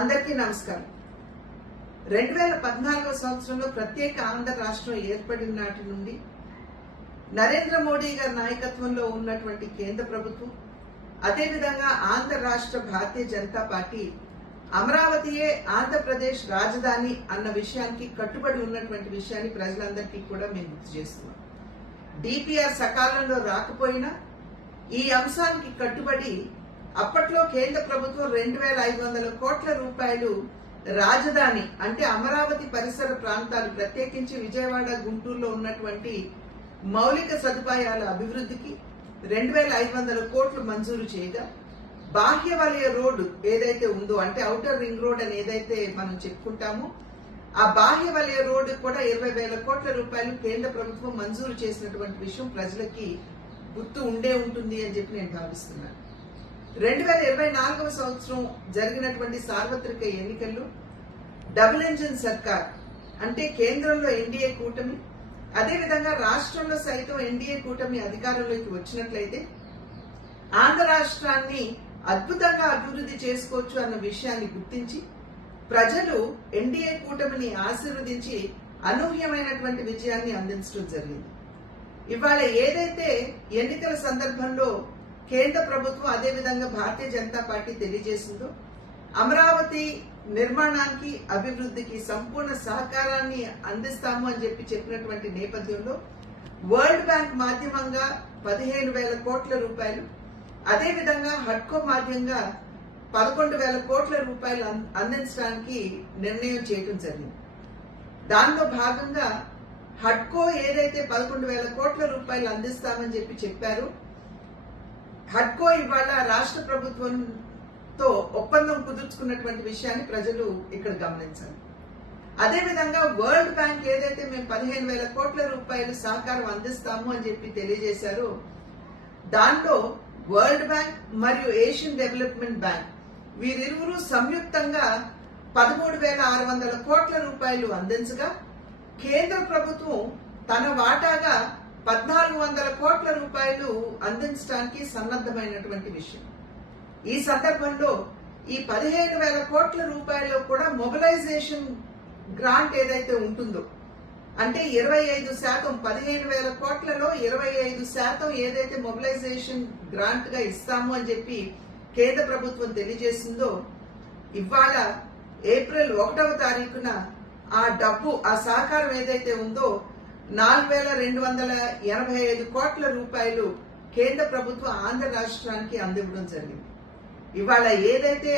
అందరికీ నమస్కారం. 2014 సంవత్సరంలో ప్రత్యేక ఆంధ్ర రాష్ట్రం ఏర్పడిన నాటి నుండి నరేంద్ర మోడీ గారి నాయకత్వంలో ఉన్నటువంటి కేంద్ర ప్రభుత్వం, అదేవిధంగా ఆంధ్ర రాష్ట్ర భారతీయ జనతా పార్టీ అమరావతియే ఆంధ్రప్రదేశ్ రాజధాని అన్న విషయానికి కట్టుబడి ఉన్నటువంటి విషయాన్ని ప్రజలందరికీ కూడా మేము గుర్తు చేస్తున్నాం. డిపిఆర్ సకాలంలో రాకపోయినా ఈ అంశానికి కట్టుబడి అప్పట్లో కేంద్ర ప్రభుత్వం 2,500 కోట్ల రూపాయలు రాజధాని అంటే అమరావతి పరిసర ప్రాంతాలు, ప్రత్యేకించి విజయవాడ, గుంటూరులో ఉన్నటువంటి మౌలిక సదుపాయాల అభివృద్ధికి 2,500 కోట్లు మంజూరు చేయగా, బాహ్య వలయ రోడ్డు ఏదైతే ఉందో అంటే ఔటర్ రింగ్ రోడ్ అని ఏదైతే మనం చెప్పుకుంటామో ఆ బాహ్య వలయ రోడ్డు కూడా 20,000 కోట్ల రూపాయలు కేంద్ర ప్రభుత్వం మంజూరు చేసినటువంటి విషయం ప్రజలకి గుర్తు ఉండే ఉంటుంది అని చెప్పి నేను భావిస్తున్నాను. 2024 సంవత్సరం జరిగినటువంటి సార్వత్రిక ఎన్నికల్లో డబుల్ ఇంజిన్ సర్కార్ అంటే కేంద్రంలో ఎన్డీఏ కూటమి, అదేవిధంగా రాష్ట్రంలో సైతం ఎన్డీఏ కూటమి అధికారంలోకి వచ్చినట్లయితే ఆంధ్ర రాష్ట్రాన్ని అద్భుతంగా అభివృద్ధి చేసుకోవచ్చు అన్న విషయాన్ని గుర్తించి ప్రజలు ఎన్డీఏ కూటమిని ఆశీర్వదించి అనూహ్యమైనటువంటి విజయాన్ని అందించడం జరిగింది. ఇవాళ ఏదైతే ఎన్నికల సందర్భంలో కేంద్ర ప్రభుత్వం అదేవిధంగా భారతీయ జనతా పార్టీ తెలియజేసిందో, అమరావతి నిర్మాణానికి అభివృద్ధికి సంపూర్ణ సహకారాన్ని అందిస్తాము అని చెప్పినటువంటి నేపథ్యంలో వరల్డ్ బ్యాంక్ మాధ్యమంగా 15,000 కోట్ల రూపాయలు, అదేవిధంగా హడ్కో మాధ్యమంగా 11,000 కోట్ల రూపాయలు అందించడానికి నిర్ణయం చేయడం జరిగింది. దానిలో భాగంగా హడ్కో ఏదైతే 11,000 కోట్ల రూపాయలు అందిస్తామని చెప్పారో, హడ్కో ఇవాళ రాష్ట్ర ప్రభుత్వంతో ఒప్పందం కుదుర్చుకున్నటువంటి విషయాన్ని ప్రజలు ఇక్కడ గమనించాలి. అదేవిధంగా వరల్డ్ బ్యాంక్ ఏదైతే మేము 15,000 కోట్ల రూపాయలు సహకారం అందిస్తాము అని తెలియజేశారో, దాంట్లో వరల్డ్ బ్యాంక్ మరియు ఏషియన్ డెవలప్మెంట్ బ్యాంక్ వీరిరువురు సంయుక్తంగా 13,600 కోట్ల రూపాయలు అందించగా, కేంద్ర ప్రభుత్వం తన వాటాగా 1,400 కోట్ల రూపాయలు అందించడానికి సన్నద్ధమైనటువంటి విషయం. ఈ సందర్భంలో ఈ 15,000 కోట్ల రూపాయలు కూడా మొబిలైజేషన్ గ్రాంట్ ఏదైతే ఉంటుందో అంటే 25%, 15,000 కోట్లలో 25% ఏదైతే మొబిలైజేషన్ గ్రాంట్ గా ఇస్తాము అని కేంద్ర ప్రభుత్వం తెలియజేసిందో, ఇవాళ ఏప్రిల్ 1వ తారీఖున ఆ డబ్బు, ఆ సహకారం ఏదైతే ఉందో 4,285 కోట్ల రూపాయలు కేంద్ర ప్రభుత్వం ఆంధ్ర రాష్ట్రానికి అందివ్వడం జరిగింది. ఇవాళ ఏదైతే